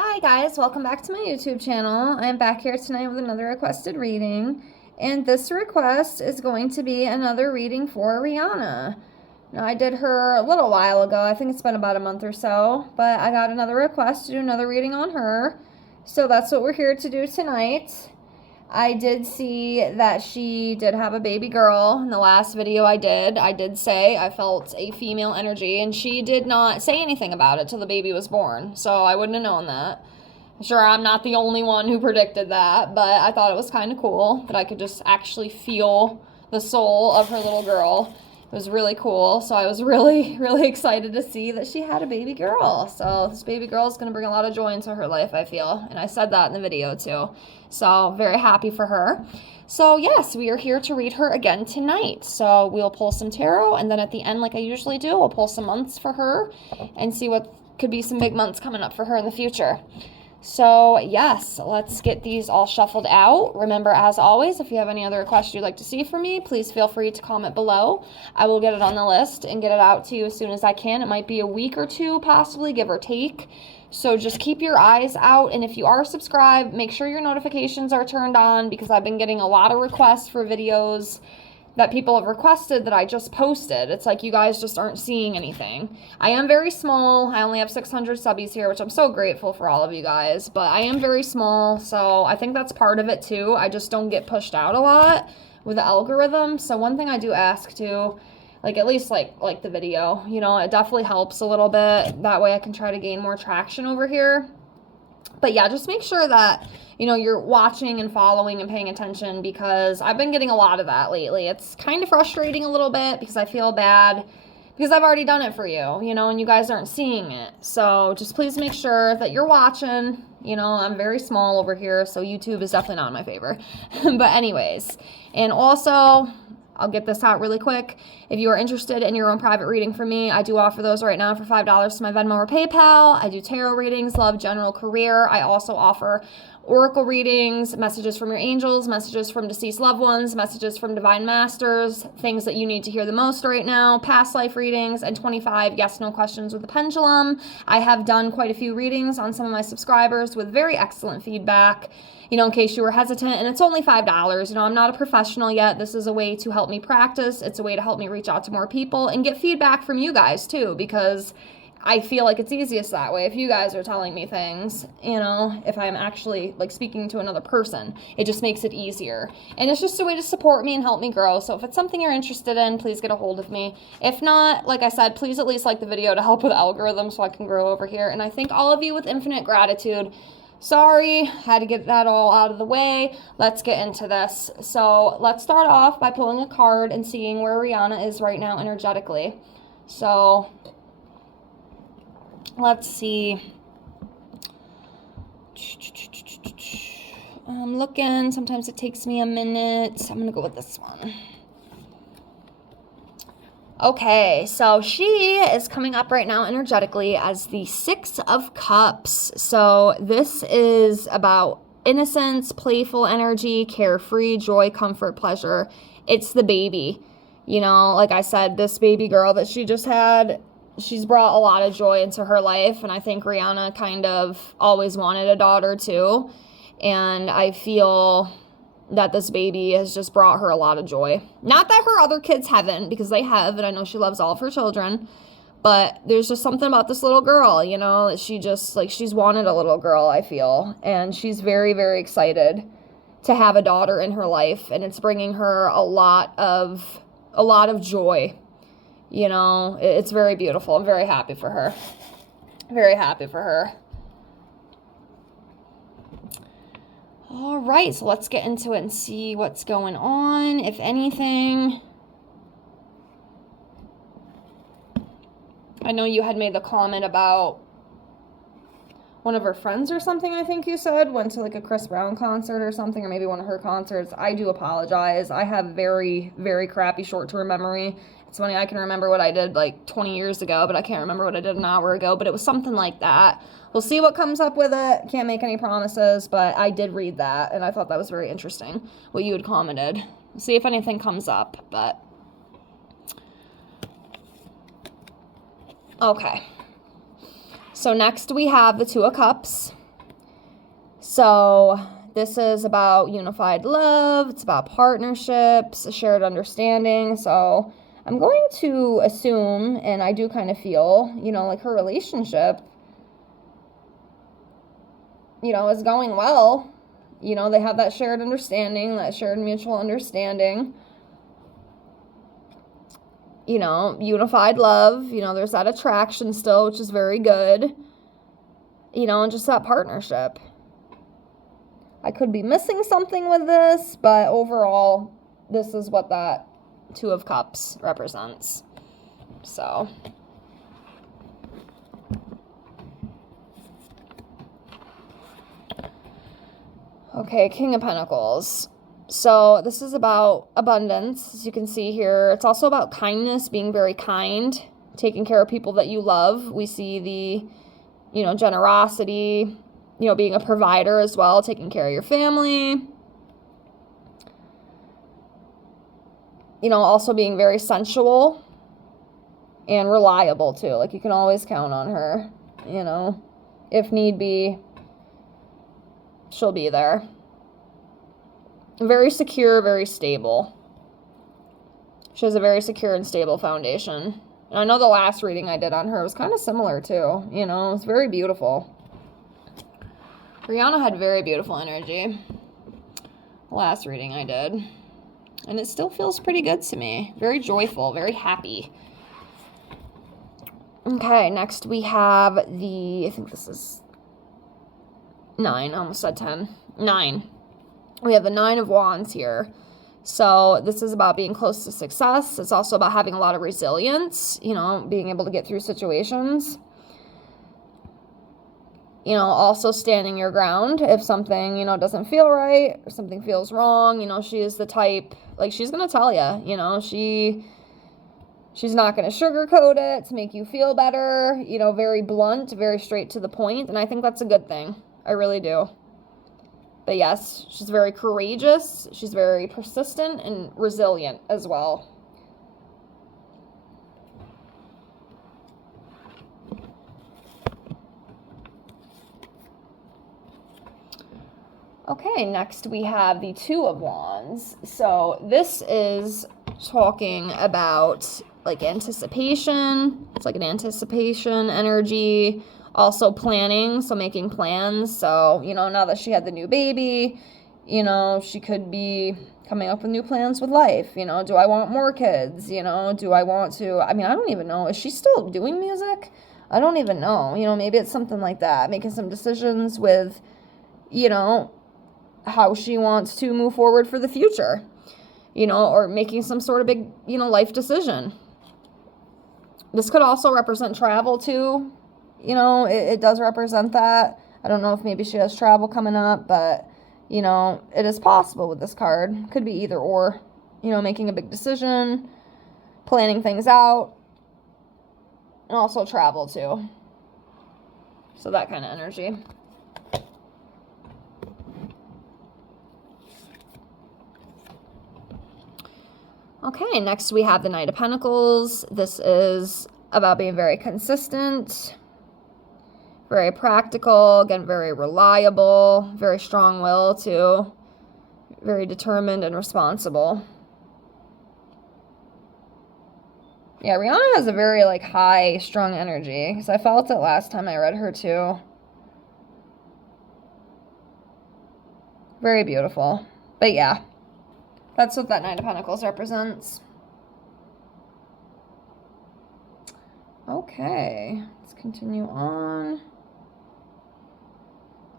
Hi guys, welcome back to my YouTube channel. I'm back here tonight with another requested reading, and this request is going to be another reading for Rihanna. Now, I did her a little while ago, I think it's been about a month or so, but I got another request to do another reading on her, so that's what we're here to do tonight. I did see that she did have a baby girl in the last video I did say I felt a female energy, and she did not say anything about it till the baby was born, so I wouldn't have known that. Sure, I'm not the only one who predicted that, but I thought it was kind of cool that I could just actually feel the soul of her little girl. It was really cool, so I was really, really excited to see that she had a baby girl. So this baby girl is going to bring a lot of joy into her life, I feel, and I said that in the video too. So very happy for her. So yes, we are here to read her again tonight. So we'll pull some tarot, and then at the end, like I usually do, we'll pull some months for her and see what could be some big months coming up for her in the future. So yes, let's get these all shuffled out. Remember, as always, if you have any other requests you'd like to see from me, please feel free to comment below. I will get it on the list and get it out to you as soon as I can. It might be a week or two, possibly, give or take. So just keep your eyes out, and if you are subscribed, make sure your notifications are turned on, because I've been getting a lot of requests for videos that people have requested that I just posted. It's like you guys just aren't seeing anything. I am very small. I only have 600 subbies here, which I'm so grateful for all of you guys, but I am very small, so I think that's part of it too. I just don't get pushed out a lot with the algorithm. So one thing I do ask too, like at least like the video, you know, it definitely helps a little bit. That way I can try to gain more traction over here. But yeah, just make sure that, you know, you're watching and following and paying attention, because I've been getting a lot of that lately. It's kind of frustrating a little bit because I feel bad because I've already done it for you know, and you guys aren't seeing it. So just please make sure that you're watching. You know, I'm very small over here, so YouTube is definitely not in my favor. But anyways, and also, I'll get this out really quick. If you are interested in your own private reading from me, I do offer those right now for $5 to my Venmo or PayPal. I do tarot readings, love, general, career. I also offer oracle readings, messages from your angels, messages from deceased loved ones, messages from divine masters, things that you need to hear the most right now, past life readings, and 25 yes/no questions with the pendulum. I have done quite a few readings on some of my subscribers with very excellent feedback, you know, in case you were hesitant, and it's only $5. You know, I'm not a professional yet. This is a way to help me practice. It's a way to help me reach out to more people and get feedback from you guys too, because I feel like it's easiest that way. If you guys are telling me things, you know, if I'm actually like speaking to another person, it just makes it easier. And it's just a way to support me and help me grow. So if it's something you're interested in, please get a hold of me. If not, like I said, please at least like the video to help with algorithms so I can grow over here. And I thank all of you with infinite gratitude. Sorry, had to get that all out of the way. Let's get into this. So let's start off by pulling a card and seeing where Rihanna is right now energetically. So let's see. I'm looking. Sometimes it takes me a minute. I'm going to go with this one. Okay, so she is coming up right now energetically as the Six of Cups. So this is about innocence, playful energy, carefree, joy, comfort, pleasure. It's the baby. You know, like I said, this baby girl that she just had, she's brought a lot of joy into her life, and I think Rihanna kind of always wanted a daughter too, and I feel that this baby has just brought her a lot of joy. Not that her other kids haven't, because they have, and I know she loves all of her children, but there's just something about this little girl, you know, she just, like, she's wanted a little girl, I feel, and she's very, very excited to have a daughter in her life, and it's bringing her a lot of joy. You know, it's very beautiful. I'm very happy for her. Very happy for her. All right, so let's get into it and see what's going on, if anything. I know you had made the comment about one of her friends or something, I think you said, went to like a Chris Brown concert or something, or maybe one of her concerts. I do apologize. I have very, very crappy short-term memory. It's funny, I can remember what I did like 20 years ago, but I can't remember what I did an hour ago, but it was something like that. We'll see what comes up with it. Can't make any promises, but I did read that, and I thought that was very interesting, what you had commented. We'll see if anything comes up, but... Okay. So next we have the Two of Cups. So this is about unified love. It's about partnerships, a shared understanding. So I'm going to assume, and I do kind of feel, like her relationship, is going well. They have that shared understanding, that shared mutual understanding. Unified love, there's that attraction still, which is very good. And just that partnership. I could be missing something with this, but overall, this is what that Two of Cups represents. So, okay, King of Pentacles. So this is about abundance, as you can see here. It's also about kindness, being very kind, taking care of people that you love. We see the, generosity, being a provider as well, taking care of your family. Also being very sensual and reliable too. Like you can always count on her, if need be, she'll be there. Very secure, very stable. She has a very secure and stable foundation. And I know the last reading I did on her was kind of similar too. It's very beautiful. Rihanna had very beautiful energy. Last reading I did. And it still feels pretty good to me. Very joyful, very happy. Okay, next we have I think this is 9. I almost said 10. 9. We have the 9 of Wands here. So this is about being close to success. It's also about having a lot of resilience, being able to get through situations. Also standing your ground if something, doesn't feel right or something feels wrong. She is the type, like, she's going to tell you, she's not going to sugarcoat it to make you feel better, very blunt, very straight to the point. And I think that's a good thing. I really do. But yes, she's very courageous. She's very persistent and resilient as well. Okay, next we have the 2 of Wands. So this is talking about like anticipation. It's like an anticipation energy. Also planning, so making plans. So, now that she had the new baby, she could be coming up with new plans with life. Do I want more kids? Do I want to, I don't even know. Is she still doing music? I don't even know. Maybe it's something like that. Making some decisions with, how she wants to move forward for the future, or making some sort of big, life decision. This could also represent travel too. It does represent that. I don't know if maybe she has travel coming up, but, it is possible with this card. Could be either or, making a big decision, planning things out, and also travel too. So that kind of energy. Okay, next we have the Knight of Pentacles. This is about being very consistent, very practical, again, very reliable, very strong will too, very determined and responsible. Yeah, Rihanna has a very high, strong energy, because I felt it last time I read her too. Very beautiful. But yeah, that's what that Knight of Pentacles represents. Okay, let's continue on.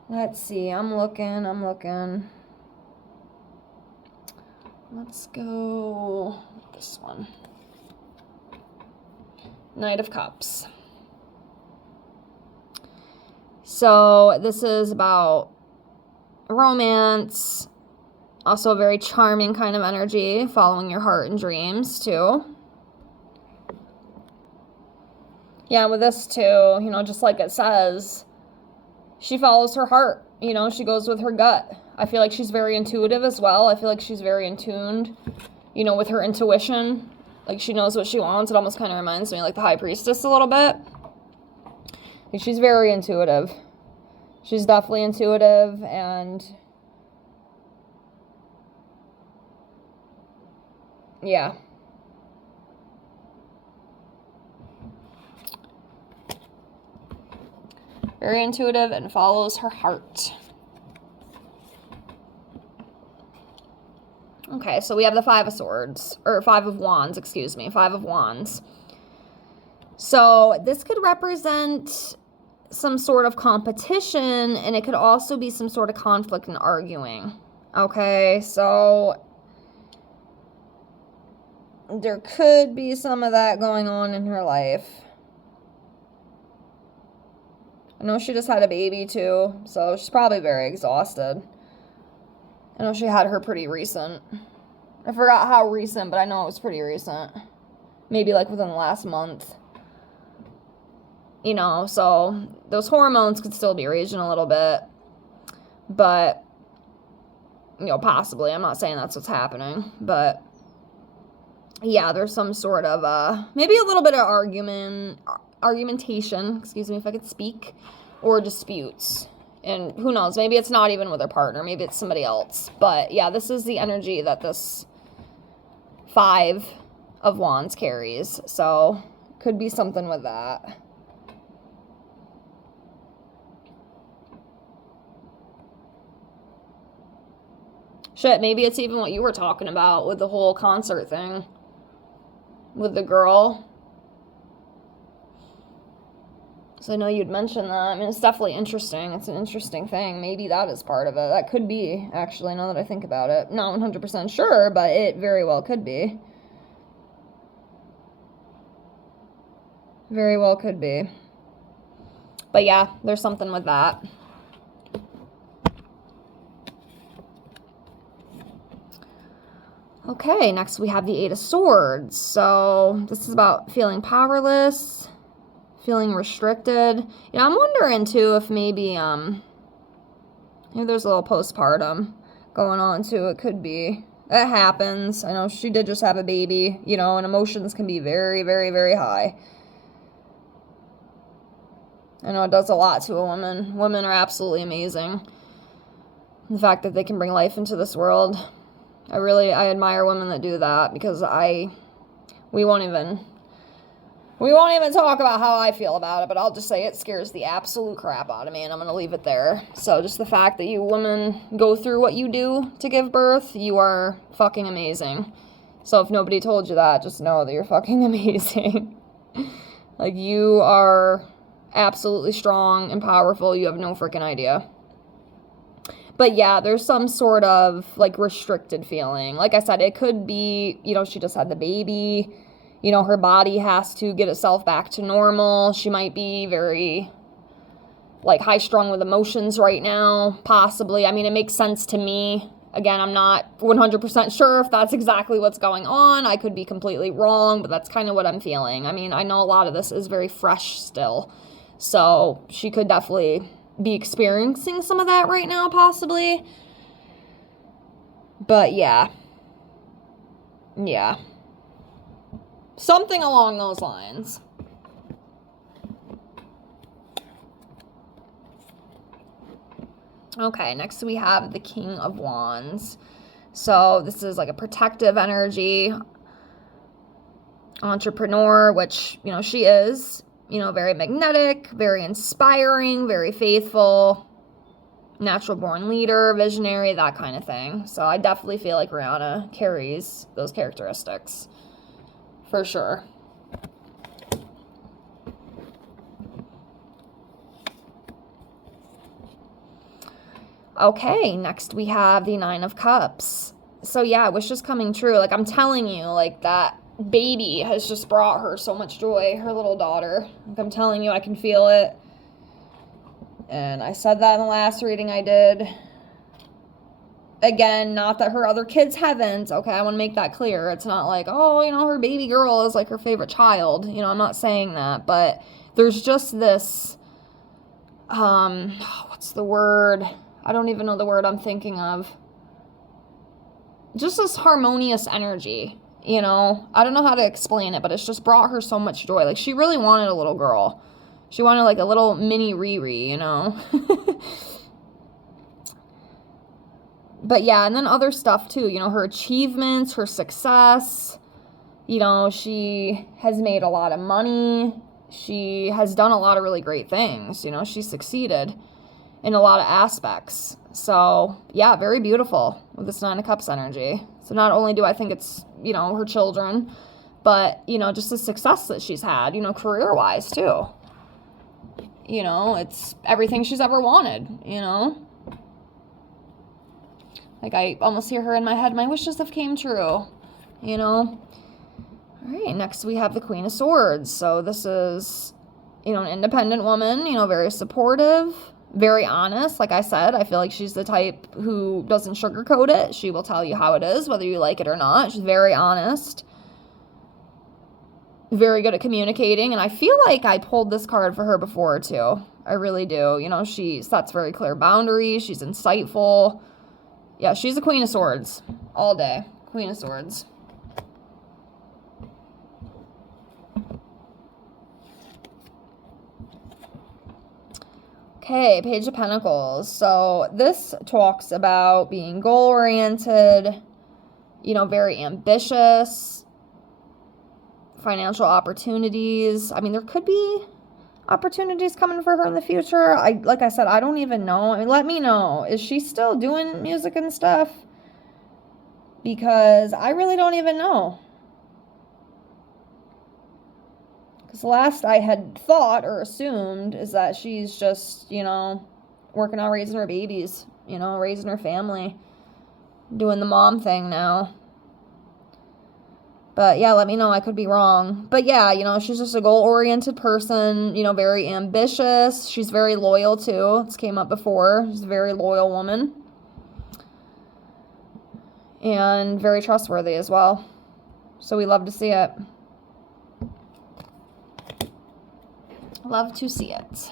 Let's see, I'm looking. Let's go with this one. Knight of Cups. So this is about romance, also a very charming kind of energy, following your heart and dreams too. Yeah, with this too, just like it says, she follows her heart, she goes with her gut. I feel like she's very intuitive as well. I feel like she's very in tuned, with her intuition. Like, she knows what she wants. It almost kind of reminds me like the High Priestess a little bit. Like, she's very intuitive. She's definitely intuitive and yeah. Very intuitive and follows her heart. Okay, so we have the Five of Swords, or Five of Wands, excuse me, Five of Wands. So this could represent some sort of competition, and it could also be some sort of conflict and arguing. Okay, so there could be some of that going on in her life. I know she just had a baby too, so she's probably very exhausted. I know she had her pretty recent. I forgot how recent, but I know it was pretty recent. Maybe like within the last month. You know, so those hormones could still be raging a little bit. But, you know, possibly. I'm not saying that's what's happening. But, yeah, there's some sort of, maybe a little bit of argumentation, excuse me if I could speak, or disputes. And who knows, maybe it's not even with her partner. Maybe it's somebody else. But, yeah, this is the energy that this Five of Wands carries. So, could be something with that. Shit, maybe it's even what you were talking about with the whole concert thing. With the girl. So I know you'd mentioned that. I mean, it's definitely interesting. It's an interesting thing. Maybe that is part of it. That could be, actually, now that I think about it. Not 100% sure, but it very well could be. Very well could be. But yeah, there's something with that. Okay, next we have the Eight of Swords. So this is about feeling powerless, feeling restricted. You know, I'm wondering too if maybe there's a little postpartum going on too. It could be. It happens. I know she did just have a baby, you know, and emotions can be very, very, very high. I know it does a lot to a woman. Women are absolutely amazing. The fact that they can bring life into this world. I admire women that do that, because we won't even talk about how I feel about it, but I'll just say it scares the absolute crap out of me, and I'm going to leave it there. So just the fact that you women go through what you do to give birth, you are fucking amazing. So if nobody told you that, just know that you're fucking amazing. Like, you are absolutely strong and powerful. You have no freaking idea. But yeah, there's some sort of, like, restricted feeling. Like I said, it could be, you know, she just had the baby. You know, her body has to get itself back to normal. She might be very, like, high-strung with emotions right now, possibly. I mean, it makes sense to me. Again, I'm not 100% sure if that's exactly what's going on. I could be completely wrong, but that's kind of what I'm feeling. I mean, I know a lot of this is very fresh still. So she could definitely be experiencing some of that right now, possibly. But yeah. Yeah. Something along those lines. Okay, next we have the King of Wands. So this is like a protective energy. Entrepreneur, which, you know, she is. You know, very magnetic, very inspiring, very faithful, natural born leader, visionary, that kind of thing. So I definitely feel like Rihanna carries those characteristics. For sure. Okay, next we have the Nine of Cups. So yeah, it was just coming true. Like, I'm telling you, like, that baby has just brought her so much joy, her little daughter. Like, I'm telling you, I can feel it. And I said that in the last reading I did. Again, not that her other kids haven't. Okay, I want to make that clear. It's not like, oh, you know, her baby girl is like her favorite child. You know, I'm not saying that. But there's just this, what's the word? I don't even know the word I'm thinking of. Just this harmonious energy. You know, I don't know how to explain it, but it's just brought her so much joy. Like, she really wanted a little girl. She wanted like a little mini Riri, you know? But yeah, and then other stuff too, you know, her achievements, her success. You know, she has made a lot of money. She has done a lot of really great things. You know, she succeeded in a lot of aspects. So, yeah, very beautiful with this Nine of Cups energy. So not only do I think it's, you know, her children, but, you know, just the success that she's had, you know, career-wise too. You know, it's everything she's ever wanted, you know? Like, I almost hear her in my head, my wishes have came true, you know? All right, next we have the Queen of Swords. So this is, you know, an independent woman, you know, very supportive, very honest. Like I said, I feel like she's the type who doesn't sugarcoat it. She will tell you how it is, whether you like it or not. She's very honest, very good at communicating. And I feel like I pulled this card for her before, too. I really do. You know, she sets very clear boundaries. She's insightful. Yeah, she's a Queen of Swords all day. Queen of Swords. Okay, Page of Pentacles. So this talks about being goal-oriented, you know, very ambitious, financial opportunities. I mean, there could be opportunities coming for her in the future. Like I said, I don't even know. I mean, let me know. Is she still doing music and stuff? Because I really don't even know. Because last I had thought or assumed is that she's just, you know, working on raising her babies, you know, raising her family, doing the mom thing now. But yeah, let me know. I could be wrong. But yeah, you know, she's just a goal-oriented person, you know, very ambitious. She's very loyal too. This came up before. She's a very loyal woman. And very trustworthy as well. So we love to see it. Love to see it.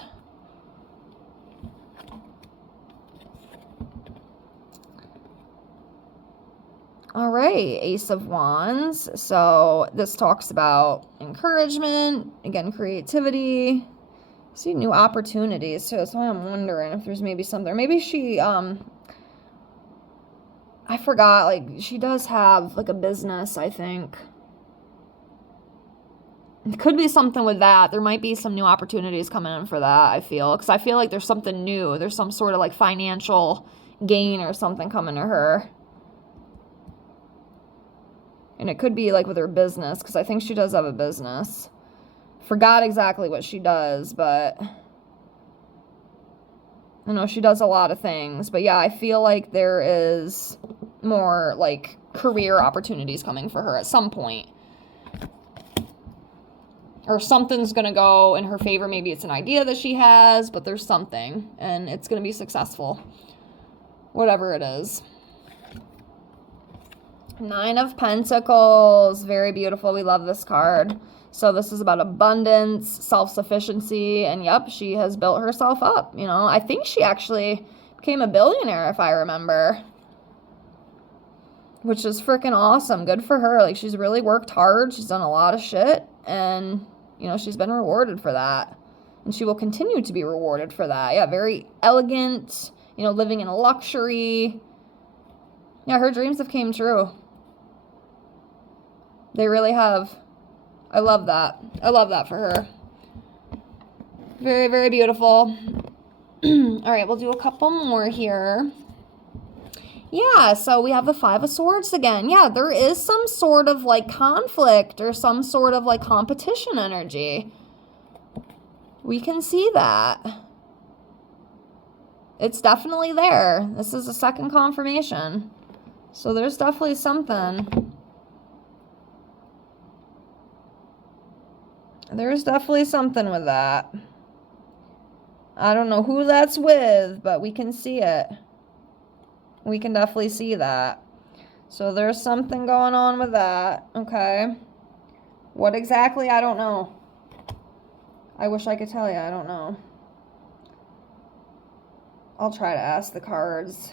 All right, Ace of Wands. So this talks about encouragement, again, creativity. I see new opportunities too. So I'm wondering if there's maybe something. Maybe she, I forgot, like she does have like a business, I think. It could be something with that. There might be some new opportunities coming in for that, I feel. Because I feel like there's something new. There's some sort of like financial gain or something coming to her. And it could be like with her business, because I think she does have a business. Forgot exactly what she does, but I know she does a lot of things. But yeah, I feel like there is more like career opportunities coming for her at some point. Or something's going to go in her favor. Maybe it's an idea that she has, but there's something. And it's going to be successful. Whatever it is. Nine of Pentacles. Very beautiful. We love this card. So this is about abundance, self-sufficiency. And yep, she has built herself up. You know, I think she actually became a billionaire, if I remember. Which is freaking awesome. Good for her. Like, she's really worked hard. She's done a lot of shit. And you know, she's been rewarded for that. And she will continue to be rewarded for that. Yeah, very elegant, you know, living in luxury. Yeah, her dreams have came true. They really have. I love that. I love that for her. Very, very beautiful. All right, we'll do a couple more here. Yeah, so we have the Five of Swords again. Yeah, there is some sort of like conflict or some sort of like competition energy. We can see that. It's definitely there. This is a second confirmation. So there's definitely something. There's definitely something with that. I don't know who that's with, but we can see it. We can definitely see that. So there's something going on with that. Okay. What exactly? I don't know. I wish I could tell you. I don't know. I'll try to ask the cards.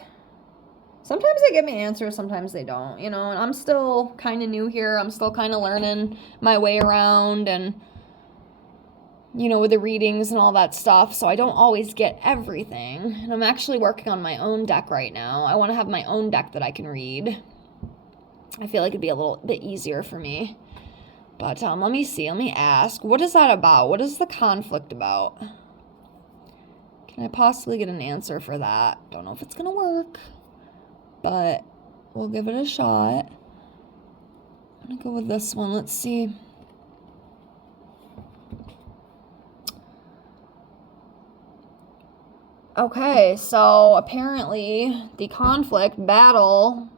Sometimes they give me answers, sometimes they don't, you know, and I'm still kind of new here. I'm still kind of learning my way around and, you know, with the readings and all that stuff, so I don't always get everything. And I'm actually working on my own deck right now. I want to have my own deck that I can read. I feel like it'd be a little bit easier for me. But let me see. Let me ask. What is that about? What is the conflict about? Can I possibly get an answer for that? Don't know if it's going to work, but we'll give it a shot. I'm going to go with this one. Let's see. Okay, so apparently the conflict, battle,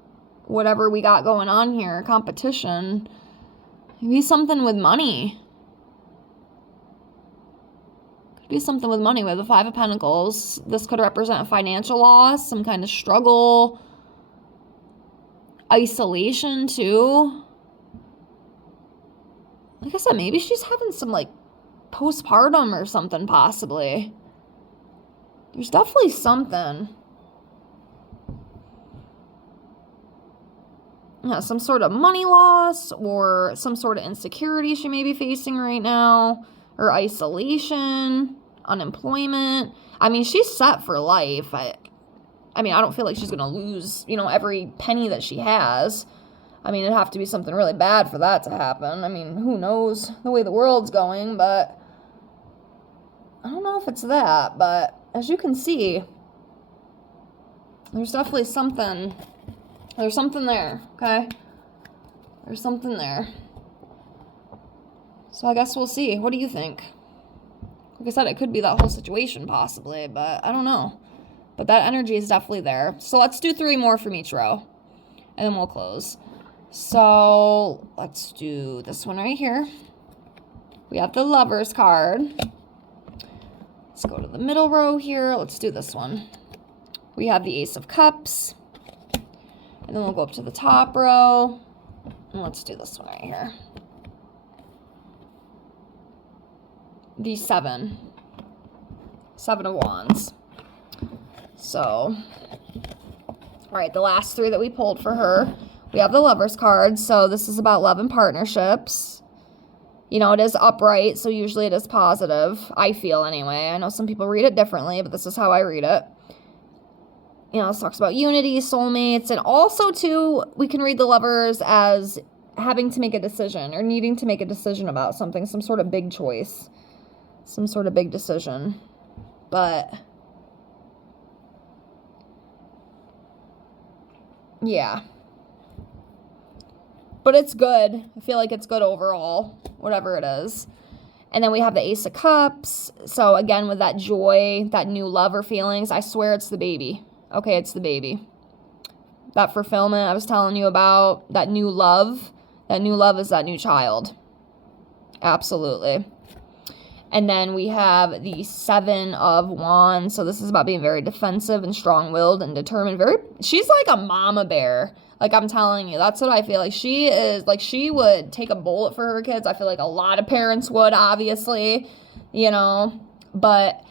whatever we got going on here, competition, maybe something with money. Could be something with money with the Five of Pentacles. This could represent a financial loss, some kind of struggle, isolation too. Like I said, maybe she's having some like postpartum or something possibly. There's definitely something. Yeah, some sort of money loss or some sort of insecurity she may be facing right now, or isolation, unemployment. I mean, she's set for life. I mean, I don't feel like she's going to lose, you know, every penny that she has. I mean, it'd have to be something really bad for that to happen. I mean, who knows the way the world's going, but I don't know if it's that, but as you can see, there's definitely something. There's something there, okay? There's something there. So I guess we'll see. What do you think? Like I said, it could be that whole situation possibly, but I don't know. But that energy is definitely there. So let's do 3 more from each row, and then we'll close. So let's do this one right here. We have the Lovers card. Let's go to the middle row here. Let's do this one. We have the Ace of Cups. And then we'll go up to the top row. And let's do this one right here. The Seven of Wands. So, all right, the last 3 that we pulled for her. We have the Lovers card. So this is about love and partnerships. You know, it is upright, so usually it is positive. I feel anyway. I know some people read it differently, but this is how I read it. You know, it talks about unity, soulmates, and also, too, we can read the Lovers as having to make a decision or needing to make a decision about something, some sort of big choice, some sort of big decision. But, yeah. But it's good. I feel like it's good overall, whatever it is. And then we have the Ace of Cups. So, again, with that joy, that new lover feelings, I swear it's the baby. Okay, it's the baby. That fulfillment I was telling you about, that new love is that new child. Absolutely. And then we have the 7 of Wands. So this is about being very defensive and strong-willed and determined. She's like a mama bear. Like, I'm telling you, that's what I feel like. She is, like, she would take a bullet for her kids. I feel like a lot of parents would, obviously, you know. But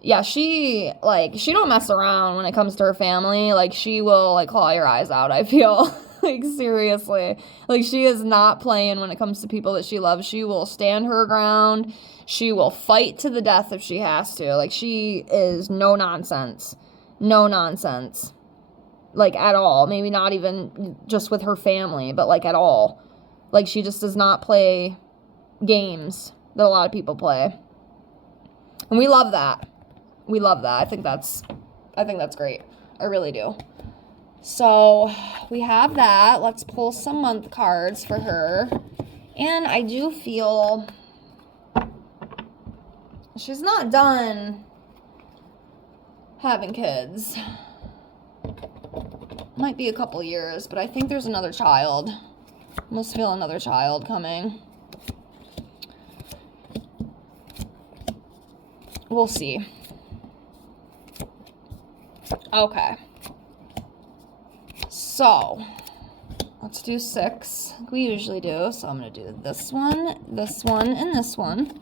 yeah, she don't mess around when it comes to her family. Like, she will, like, claw your eyes out, I feel. Like, seriously. Like, she is not playing when it comes to people that she loves. She will stand her ground. She will fight to the death if she has to. Like, she is no nonsense. No nonsense. Like, at all. Maybe not even just with her family, but, like, at all. Like, she just does not play games that a lot of people play. And we love that. We love that. I think that's great. I really do. So we have that. Let's pull some month cards for her. And I do feel she's not done having kids. Might be a couple years, but I think there's another child. I must feel another child coming. We'll see. Okay. So, let's do 6. We usually do. So I'm going to do this one, and this one.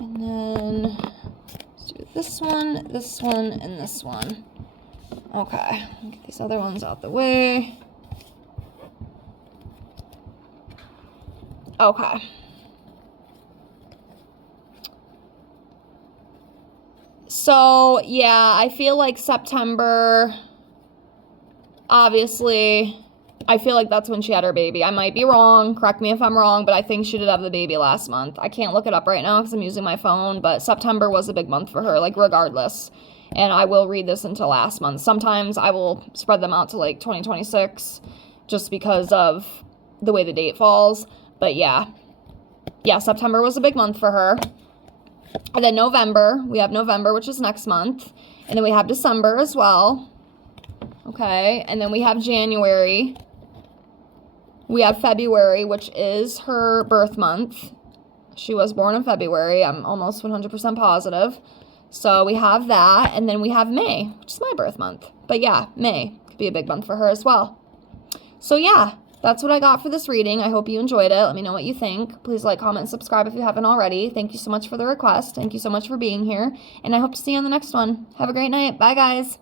And then let's do this one, and this one. Okay. Get these other ones out the way. Okay. So, yeah, I feel like September, obviously, I feel like that's when she had her baby. I might be wrong. Correct me if I'm wrong, but I think she did have the baby last month. I can't look it up right now because I'm using my phone, but September was a big month for her, like, regardless. And I will read this until last month. Sometimes I will spread them out to, like, 2026 just because of the way the date falls. But, yeah. Yeah, September was a big month for her. And then November, we have November, which is next month. And then we have December as well. Okay, and then we have January. We have February, which is her birth month. She was born in February. I'm almost 100% positive. So we have that. And then we have May, which is my birth month. But yeah, May could be a big month for her as well. So yeah, that's what I got for this reading. I hope you enjoyed it. Let me know what you think. Please like, comment, and subscribe if you haven't already. Thank you so much for the request. Thank you so much for being here. And I hope to see you on the next one. Have a great night. Bye, guys.